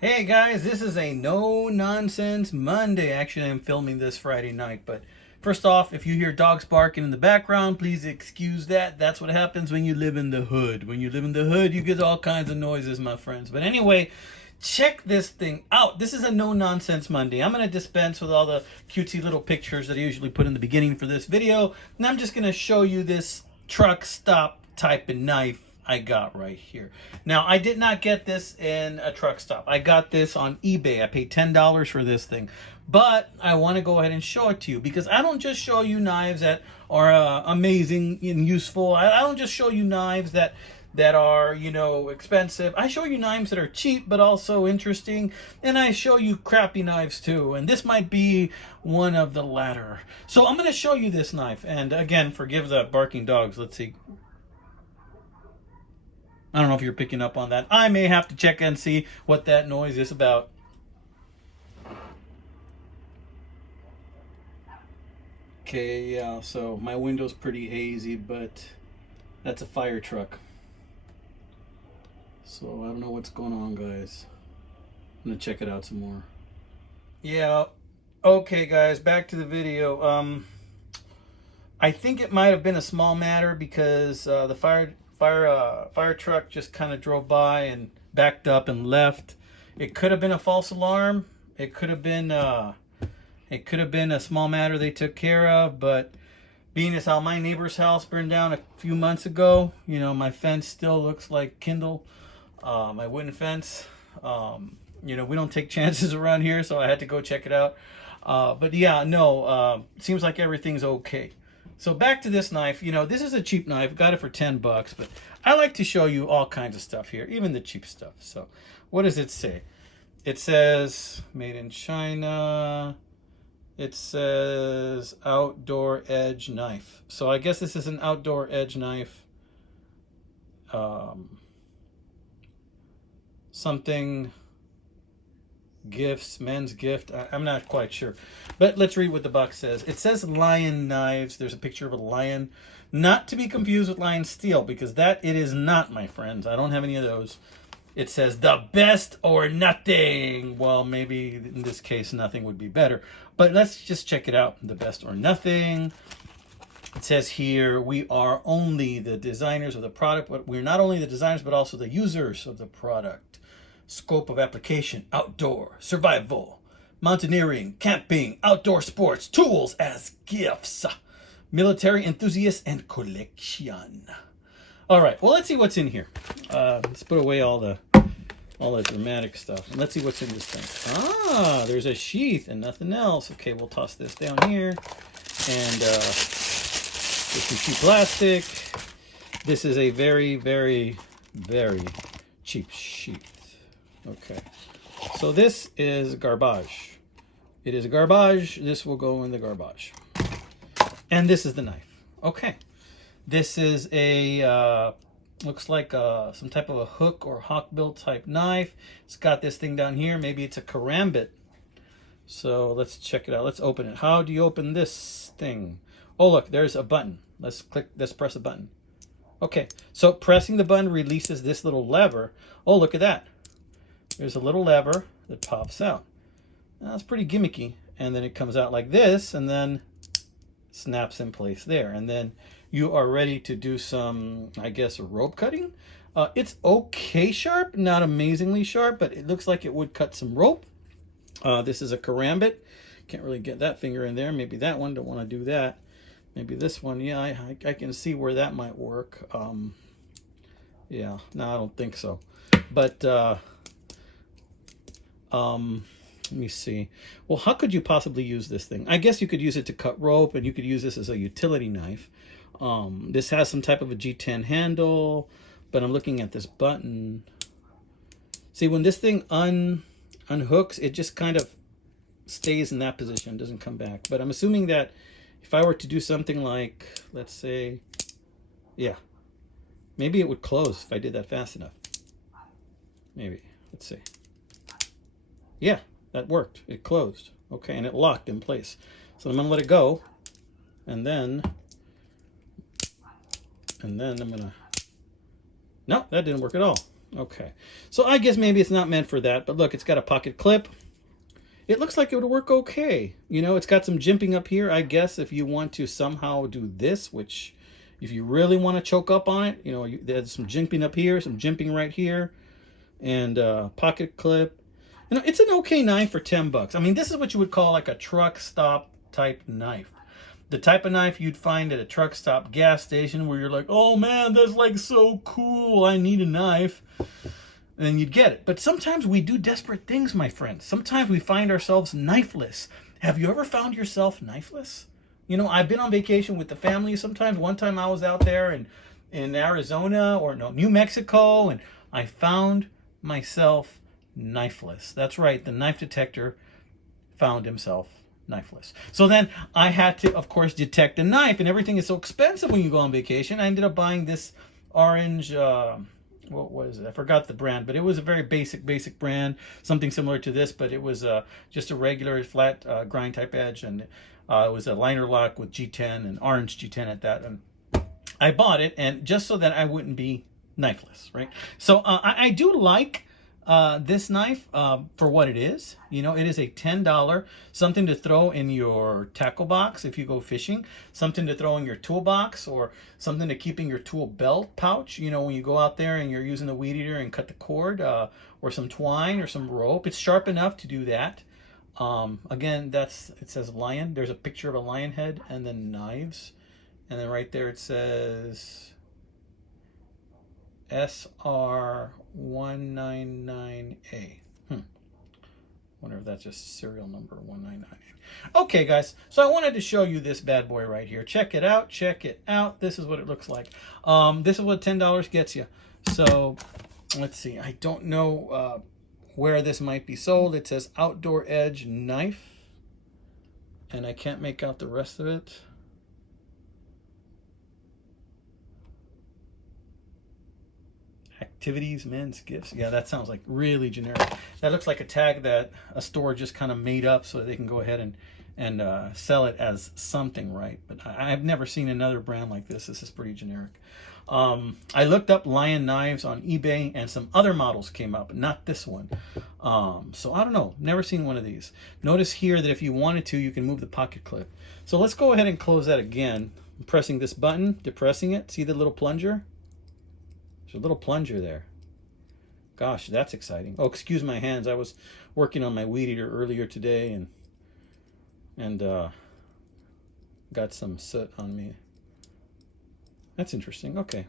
Hey guys, this is a no nonsense Monday. Actually, I'm filming this Friday night, but first off, if you hear dogs barking in the background, please excuse that. That's what happens when you live in the hood. When you live in the hood, you get all kinds of noises, my friends. But anyway, check this thing out. This is a no nonsense Monday. I'm going to dispense with all the cutesy little pictures that I usually put in the beginning for this video, and I'm just going to show you this truck stop type of knife I got right here. Now, I did not get this in a truck stop. I got this on eBay. I paid $10 for this thing. But I want to go ahead and show it to you because I don't just show you knives that are amazing and useful. I don't just show you knives that are, expensive. I show you knives that are cheap but also interesting, and I show you crappy knives too, and this might be one of the latter. So I'm going to show you this knife, and again, forgive the barking dogs. Let's see. I don't know if you're picking up on that. I may have to check and see what that noise is about. Okay, yeah, so my window's pretty hazy, but that's a fire truck. So I don't know what's going on, guys. I'm gonna check it out some more. Yeah, okay, guys, back to the video. I think it might have been a small matter because the fire truck just kind of drove by and backed up and left. It could have been a false alarm. It could have been a small matter they took care of, but being as how my neighbor's house burned down a few months ago, my fence still looks like Kindle, my wooden fence. We don't take chances around here, so I had to go check it out. But yeah, no, seems like everything's okay. So back to this knife. This is a cheap knife. Got it for $10, but I like to show you all kinds of stuff here, even the cheap stuff. So what does it say? It says made in China. It says outdoor edge knife. So I guess this is an outdoor edge knife. Something gifts, men's gift. I'm not quite sure, but let's read what the box says. It says lion knives. There's a picture of a lion, not to be confused with lion steel, because that it is not, my friends. I don't have any of those. It says the best or nothing. Well, maybe in this case nothing would be better, but let's just check it out. The best or nothing. It says here, we are only the designers of the product, but we're not only the designers but also the users of the product. Scope of application: outdoor, survival, mountaineering, camping, outdoor sports, tools as gifts, military enthusiasts, and collection. All right, well, let's see what's in here. Let's put away all the dramatic stuff, and let's see what's in this thing. Ah, there's a sheath and nothing else. Okay, we'll toss this down here, and there's some cheap plastic. This is a very, very, very cheap sheath. Okay, so this is garbage. It is garbage. This will go in the garbage. And this is the knife. Okay, this is a looks like some type of a hook or hawkbill type knife. It's got this thing down here. Maybe it's a karambit. So let's check it out. Let's open it. How do you open this thing? Oh, look, there's a button. Let's press a button. Okay, so pressing the button releases this little lever. Oh, look at that. There's a little lever that pops out. That's pretty gimmicky. And then it comes out like this, and then snaps in place there. And then you are ready to do some, I guess, rope cutting. It's okay sharp, not amazingly sharp, but it looks like it would cut some rope. This is a karambit. Can't really get that finger in there. Maybe that one, don't want to do that. Maybe this one, yeah, I can see where that might work. Yeah, no, I don't think so. But let me see. Well, how could you possibly use this thing? I guess you could use it to cut rope, and you could use this as a utility knife. This has some type of a G10 handle, but I'm looking at this button. See, when this thing unhooks, it just kind of stays in that position, doesn't come back. But I'm assuming that if I were to do something like, let's say, yeah, maybe it would close if I did that fast enough. Maybe. Let's see. Yeah, that worked. It closed. Okay, and it locked in place. So I'm going to let it go. And then I'm going to... No, that didn't work at all. Okay. So I guess maybe it's not meant for that, but look, it's got a pocket clip. It looks like it would work okay. You know, it's got some jimping up here. I guess if you want to somehow do this, which if you really want to choke up on it, you know, there's some jimping up here, some jimping right here, and pocket clip. You know, it's an okay knife for 10 bucks. I mean, this is what you would call like a truck stop type knife. The type of knife you'd find at a truck stop gas station where you're like, oh man, that's like so cool. I need a knife. And you'd get it. But sometimes we do desperate things, my friends. Sometimes we find ourselves knifeless. Have you ever found yourself knifeless? You know, I've been on vacation with the family sometimes. One time I was out there in Arizona or no, New Mexico, and I found myself knifeless. That's right. The knife detector found himself knifeless. So then I had to, of course, detect a knife, and everything is so expensive when you go on vacation. I ended up buying this orange, what was it? I forgot the brand, but it was a very basic brand, something similar to this, but it was just a regular flat grind type edge, and it was a liner lock with G10 and orange G10 at that. And I bought it, and just so that I wouldn't be knifeless, right? So I do like this knife for what it is. You know, it is a $10, something to throw in your tackle box if you go fishing, something to throw in your toolbox, or something to keep in your tool belt pouch, you know, when you go out there and you're using the weed eater and cut the cord, or some twine or some rope. It's sharp enough to do that. Again, it says lion. There's a picture of a lion head and then knives, and then right there it says SR199A. Wonder if that's just serial number 1998. Okay, guys. So I wanted to show you this bad boy right here. Check it out. Check it out. This is what it looks like. This is what $10 gets you. So let's see. I don't know where this might be sold. It says Outdoor Edge Knife, and I can't make out the rest of it. Activities, men's gifts. Yeah, that sounds like really generic. That looks like a tag that a store just kind of made up so they can go ahead and sell it as something, right? But I've never seen another brand like this. This is pretty generic. I looked up Lion knives on eBay, and some other models came up, not this one. So I don't know. Never seen one of these. Notice here that if you wanted to, you can move the pocket clip. So let's go ahead and close that again. I'm pressing this button, depressing it. See the little plunger? A little plunger there. Gosh, that's exciting. Oh, excuse my hands. I was working on my weed eater earlier today and got some soot on me. That's interesting. Okay.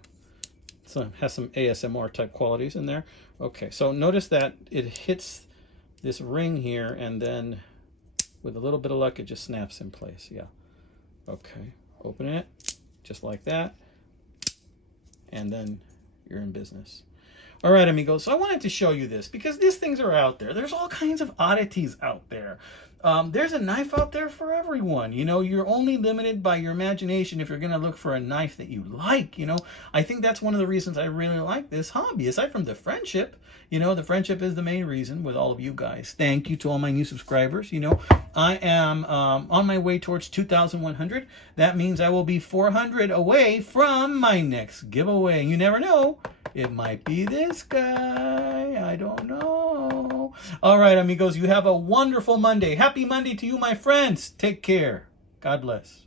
So it has some ASMR type qualities in there. Okay, so notice that it hits this ring here, and then with a little bit of luck, it just snaps in place. Yeah. Okay. Open it just like that. And then you're in business. All right, amigos. So I wanted to show you this because these things are out there. There's all kinds of oddities out there. There's a knife out there for everyone. You know, you're only limited by your imagination if you're going to look for a knife that you like. You know, I think that's one of the reasons I really like this hobby. Aside from the friendship, you know, the friendship is the main reason with all of you guys. Thank you to all my new subscribers. You know, I am on my way towards 2,100. That means I will be 400 away from my next giveaway. You never know. It might be this guy. I don't know. All right, amigos, you have a wonderful Monday. Happy Monday to you, my friends. Take care. God bless.